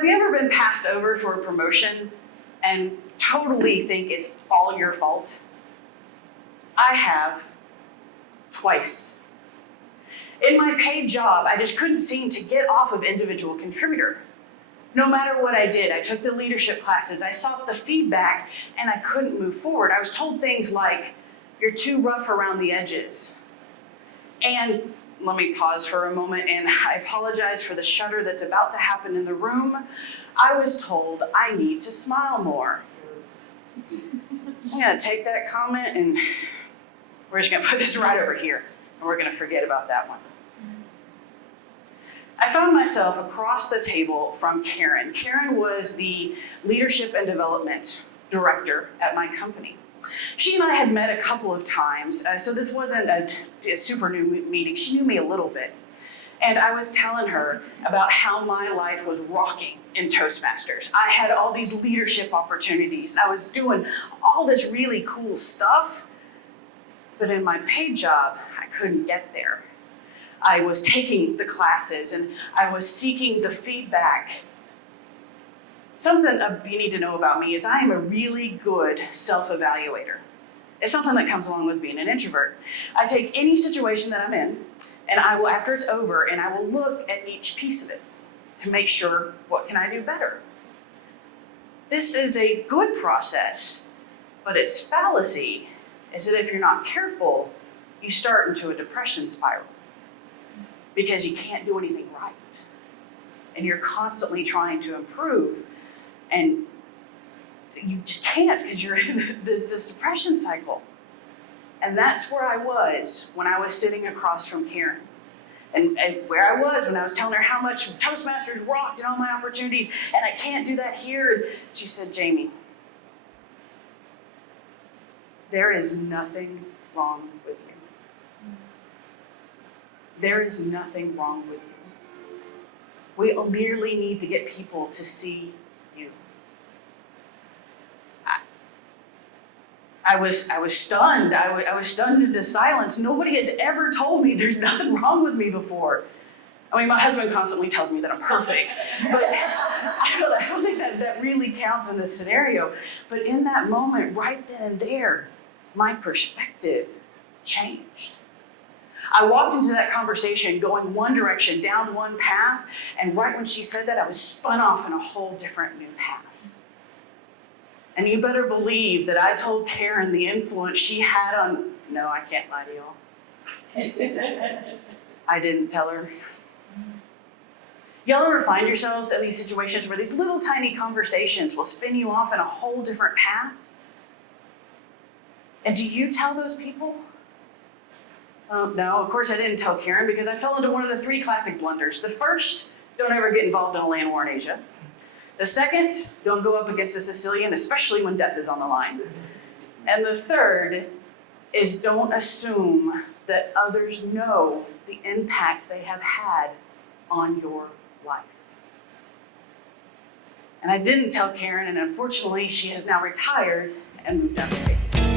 have you ever been passed over for a promotion and totally think it's all your fault? I have, twice. In my paid job, I just couldn't seem to get off of individual contributor. No matter what I did, I took the leadership classes, I sought the feedback, and I couldn't move forward. I was told things like, "You're too rough around the edges." And let me pause for a moment, and I apologize for the shudder that's about to happen in the room. I was told I need to smile more. I'm gonna take that comment and we're just gonna put this right over here, and we're gonna forget about that one. I found myself across the table from Karen. Karen was the leadership and development director at my company. She and I had met a couple of times, so this wasn't a super new meeting. She knew me a little bit. And I was telling her about how my life was rocking in Toastmasters. I had all these leadership opportunities. I was doing all this really cool stuff, but in my paid job, I couldn't get there. I was taking the classes and I was seeking the feedback. Something you need to know about me is I am a really good self-evaluator. It's something that comes along with being an introvert. I take any situation that I'm in, and I will, after it's over, and I will look at each piece of it to make sure, what can I do better? This is a good process, but its fallacy is that if you're not careful, you start into a depression spiral because you can't do anything right. And you're constantly trying to improve, and you just can't because you're in this depression cycle. And that's where I was when I was sitting across from Karen. And where I was when I was telling her how much Toastmasters rocked and all my opportunities, and I can't do that here. And she said, "Jamie, there is nothing wrong with you. There is nothing wrong with you. We merely need to get people to see you." I was stunned. I was stunned into silence. Nobody has ever told me there's nothing wrong with me before. I mean, my husband constantly tells me that I'm perfect, but I don't think that really counts in this scenario. But in that moment, right then and there, my perspective changed. I walked into that conversation going one direction, down one path, and right when she said that, I was spun off in a whole different new path. And you better believe that I told Karen the influence she had on, no, I can't lie to y'all. I didn't tell her. Y'all ever find yourselves in these situations where these little tiny conversations will spin you off in a whole different path? And do you tell those people? No, of course I didn't tell Karen because I fell into one of the three classic blunders. The first, don't ever get involved in a land war in Asia. The second, don't go up against a Sicilian, especially when death is on the line. And the third is don't assume that others know the impact they have had on your life. And I didn't tell Karen, and unfortunately she has now retired and moved downstate.